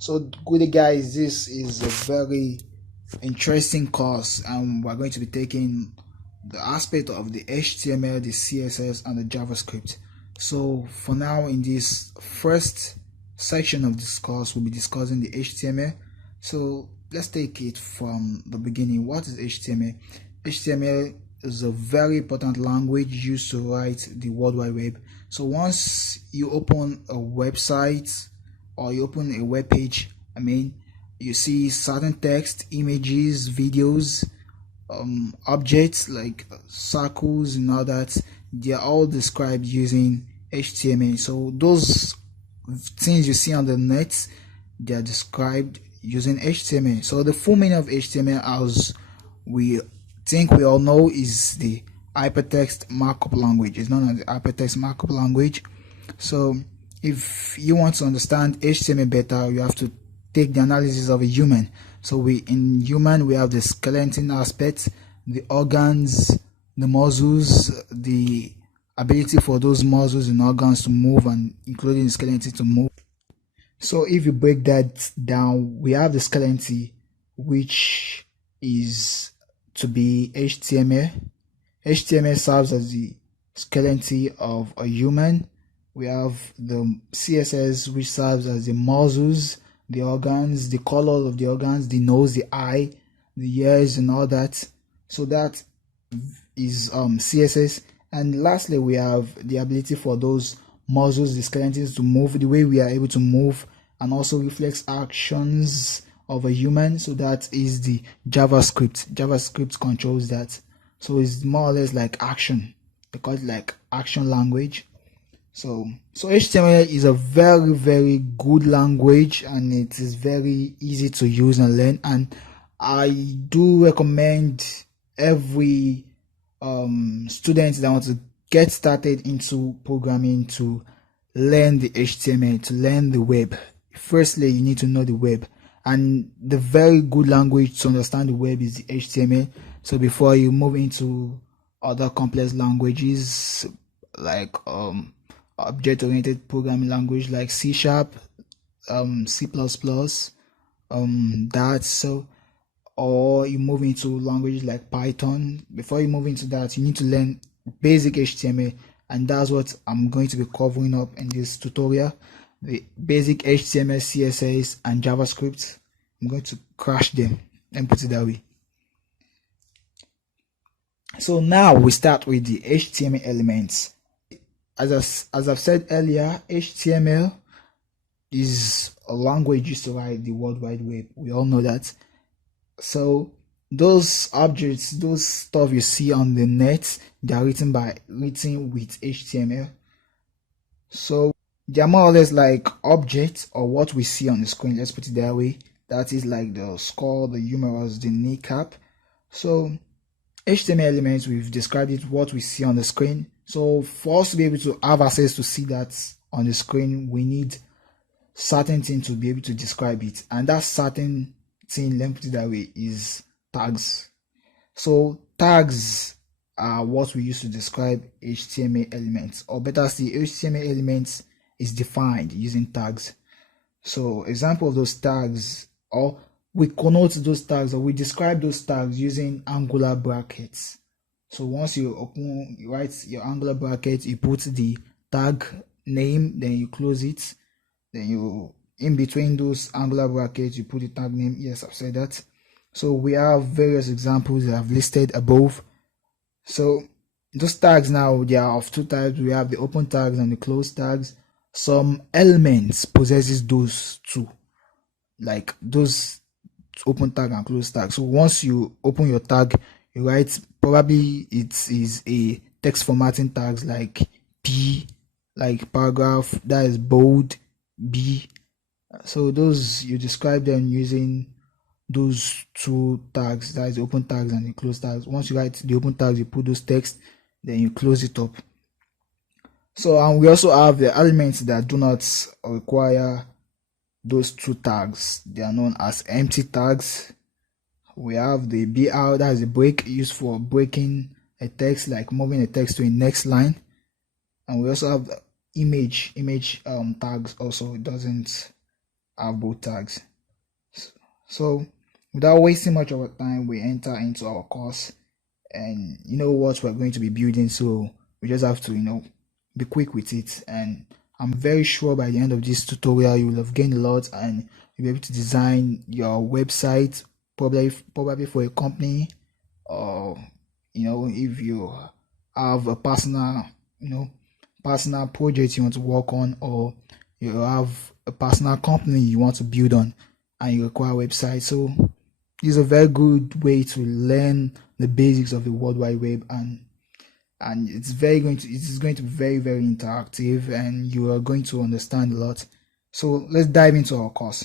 So good guys, this is a very interesting course and we're going to be taking the aspect of the HTML, the CSS and the JavaScript. So for now, in this first section of this course, we'll be discussing the HTML. So let's take it from the beginning. What is HTML? HTML is a very important language used to write the World Wide Web. So once you open a website or you open a web page, you see certain text, images, videos, objects like circles and all that. They are all described using HTML. So those things you see on the net, they are described using HTML. So the full meaning of HTML, as we think we all know, is the hypertext markup language. It's known as the hypertext markup language. So if you want to understand HTML better, you have to take the analysis of a human. So in human we have the skeleton aspect, the organs, the muscles, the ability for those muscles and organs to move, and including the skeleton to move. So if you break that down, we have the skeleton, which is to be HTML. HTML serves as the skeleton of a human. We have the CSS, which serves as the muscles, the organs, the color of the organs, the nose, the eye, the ears and all that. So that is CSS. And lastly, we have the ability for those muscles, the skeletons, to move, the way we are able to move and also reflects actions of a human. So that is the JavaScript. JavaScript controls that. So it's more or less like action. They call it like action language. So HTML is a very good language, and it is very easy to use and learn, and I do recommend every student that wants to get started into programming to learn the HTML, to learn the web. Firstly, you need to know the web, and the very good language to understand the web is the HTML. So before you move into other complex languages like object-oriented programming language like C#, C++, that. So, or you move into languages like Python. Before you move into that, you need to learn basic HTML, and that's what I'm going to be covering up in this tutorial. The basic HTML, CSS and JavaScript. I'm going to crash them and put it that way. So now we start with the HTML elements. As I've said earlier, HTML is a language used to write the World Wide Web. We all know that. So those objects, those stuff you see on the net, they are written with HTML. So they are more or less like objects, or what we see on the screen. Let's put it that way. That is like the skull, the humerus, the kneecap. So HTML elements, we've described it, what we see on the screen. So for us to be able to have access to see that on the screen, we need certain thing to be able to describe it, and that certain thing, let me put it that way, is tags. So tags are what we use to describe HTML elements, or better still, HTML elements is defined using tags. So example of those tags, or we connote those tags, or we describe those tags using angular brackets. So once you write your angular bracket, you put the tag name, then you close it, then you, in between those angular brackets, you put the tag name. Yes, I've said that. So we have various examples that I've listed above. So those tags now, they are of two types. We have the open tags and the closed tags. Some elements possesses those two, like those open tag and close tag. So once you open your tag, you write, probably it is a text formatting tags like P, like paragraph, that is bold, B. So those, you describe them using those two tags, that is the open tags and the close tags. Once you write the open tags, you put those text, then you close it up. So, and we also have the elements that do not require those two tags. They are known as empty tags. We have the BR, that is a break, used for breaking a text, like moving a text to a next line. And we also have the image tags also. It doesn't have both tags. So without wasting much of our time, we enter into our course, and you know what we're going to be building. So we just have to be quick with it, and I'm very sure by the end of this tutorial you will have gained a lot, and you'll be able to design your website probably for a company, or if you have a personal project you want to work on, or you have a personal company you want to build on and you require a website. So it's a very good way to learn the basics of the World Wide Web, and it is going to be very, very interactive, and you are going to understand a lot. So let's dive into our course.